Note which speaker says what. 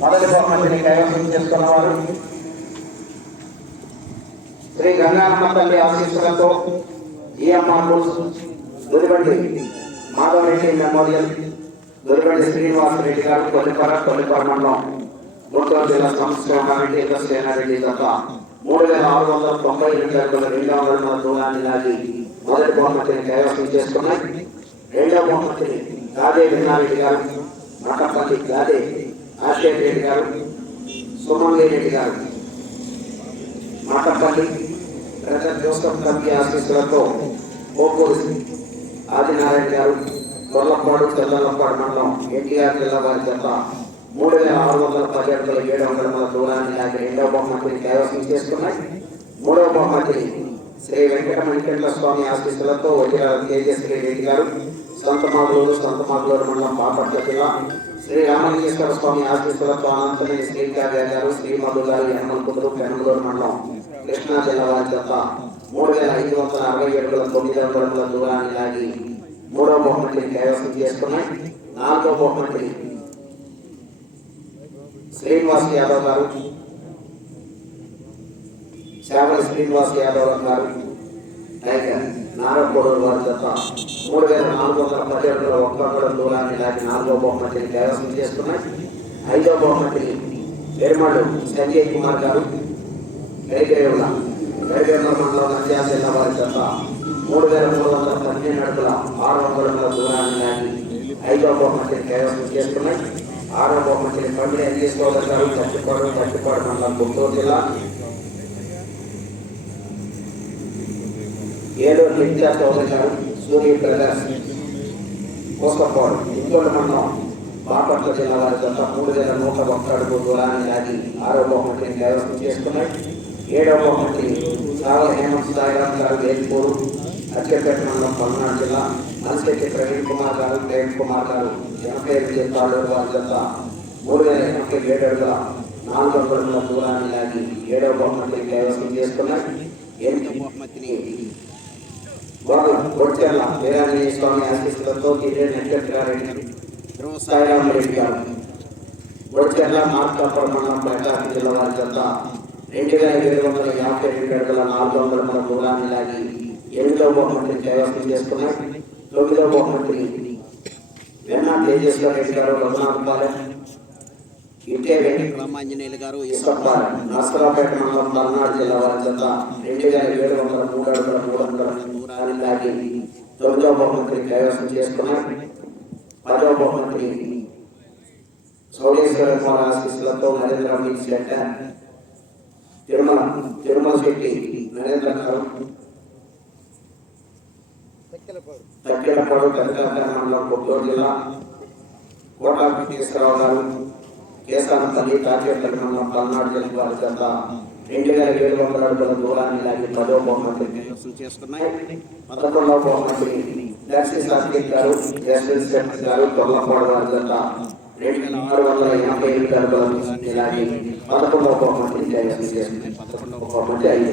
Speaker 1: మొదటి బహుమతిని కైవసం చేసుకున్న వారు శ్రీ గంగానమ్మ తల్లి ఆశీస్సులతో ఈ అమ్మ దురిబండి మాధవరెడ్డి మెమోరియల్ దురిబండి శ్రీనివాసరెడ్డి గారు కొల్లిపర కొల్లిపర మండలం గుంటూరు జిల్లా సంస్థానారెడ్డి ఇంద్రసేనారెడ్డి తప్ప మూడు వేల ఆరు వందల తొంభై రెండు అడుగుల రెండు వందల దూరాన్ని లాగి మొదటి బహుమతిని కైవసం చేసుకున్నాయి. రెండవ బహుమతిని గాదే విన్నారెడ్డి గారు మఠపల్లి గాదే ఆశేష్ రెడ్డి గారు సుమంగి రెడ్డి గారు మాటపల్లి బ్రదర్ జోసఫ్ కవి ఆశీస్సులతో ఓపూరు ఆదినారాయణ గారు కొల్లపాడు తెల్లలపాడు మండలం ఎన్టీఆర్ జిల్లా వారి చేత మూడు వేల ఆరు వందల పది ఏడు వందల మంది దూరాన్ని లాగి రెండవ బహుమతిని కైవసం చేసుకున్నాయి. మూడవ బహుమతిని శ్రీ వెంకట మణికంఠ స్వామి ఆశీస్సులతో వజ్రాల తేజశ్రీ రెడ్డి గారు సొంత మాగులూరు సొంత మాగులూరు మండలం బాపట్ల జిల్లా. శ్రీ రామలింగేశ్వర స్వామి ఆశీస్సులతో అనంతమైన శ్రీకార్య గారు శ్రీ మధు గారు యనమలపురం పెనమలూరు మండలం కృష్ణా జిల్లా వారి చేత మూడు వేల ఐదు వందల అరవై ఏడుగుల తొమ్మిది వందల దూరాన్ని లాగి మూడో బహుమతిని కైవసం చేసుకున్నాయి. నాలుగో బహుమతిని శ్రీనివాస్ యాదవ్ గారు శ్యామల శ్రీనివాస్ యాదవ్ గారు కోడలు వారి చేత. మూడు వేల నాలుగు వందల పదిహేడు అడుగుల ఒక్క అడుగుల దూరాన్ని దాటి నాలుగో బహుమతిని కైవసం చేస్తున్నాయి ఐదో బహుమతిని పెరుమాడు సంజయ్ కుమార్ గారు గైగేవుల గైగేవుల మండలం నంద్యాల జిల్లా వారి చేత. మూడు వేల మూడు వందల పదిహేను అడుగుల ఆరు వందల అడుగుల దూరాన్ని దాటి ఐదో బహుమతిని కైవసం చేస్తున్నాయి ఆరో బహుమతిని పంపిణీ ఎన్జీ గారు పచ్చిపాడు పచ్చిపాడు మండలం గుంటూరు జిల్లా. ఏదో నిత్యా చౌదరి గారు సూర్య బ్రదర్స్ కోసపాడు ఇంకోటి మనం బాపట్ల జిల్లా వారి తప్ప మూడు వేల నూట ఒక్క అడుగు దూరాన్ని లాగి ఆరో బహుమతిని కైవసం చేసుకున్నాయి ఏడవ బహుమతి సాగర్ హేమంత్ సాయిరామ్ గారు వేల్పూరు అచ్చపేట మండలం పల్నాడు జిల్లా. మనసెట్టి ప్రవీణ్ కుమార్ గారు ప్రేమ్ కుమార్ గారు జనపేరు జిల్లాలో వారి జత మూడు వేల ఎనభై ఏడు అడుగుల నాలుగు వందల దూరాన్ని లాగి ఏడవ బహుమతిని కైవసం చేసుకున్నాయి ఎనిమిది బహుమతిని వారు కొట్టెల స్వామి ఆశీస్సులతో కిరీట వెంకటరారెడ్డి సాయిరామరెడ్డి గారు. కొట్టెల మార్కాపురం మండలం ప్రకాశం జిల్లా వారి చెత్త రెండు వేల ఏడు వందల యాభై రెండు అడుగుల నాలుగు వందల మన దూరాన్ని లాగి ఎనిమిదవ బహుమతిని కైవసం చేసుకున్నాయి తొమ్మిదవ బహుమతిని వెన్నా తేజేశ్వర రెడ్డి గారు రఘునాథ్ రఘునాథపాలెం ఇటే వెంకట
Speaker 2: రామాంజనేయులు గారు
Speaker 1: నర్సరాపేట మండలం పల్నాడు జిల్లా వారి రెండు వేల ఏడు వందల మూడు అడుగుల మూడు వందల దూరాన్ని లాగి తొమ్మిదవ బహుమతిని కైవసం చేసుకున్నాయి పదవ బహుమతిని సౌడేశ్వర కుమార్ ఆశీస్సులతో నరేంద్ర మీట్ సెంటర్ తిరుమల తిరుమల శెట్టి నరేంద్ర గారు తక్కిలపాడు కనకాకర మండలం కొత్తూరు జిల్లా కోటా వెంకటేశ్వరరావు గారు కేసానపల్లి కాచేపల్లి మండలం పల్నాడు జిల్లా వారి చేత రెండు వేల ఏడు వందల అడుగుల దూరాన్ని లాగి పదో బహుమతిని
Speaker 2: చేసుకున్నాయి.
Speaker 1: పదకొండవ బహుమతిని దర్శి సాత్విక్ గారు జస్టిస్ శెట్టి గారు తొల్లపాడు వారి చేత రెండు వేల ఆరు వందల ఎనభై ఎనిమిది అడుగుల దూరాన్ని లాగి పదకొండవ బహుమతిని కైవసం పదకొండవ బహుమతి ఐదు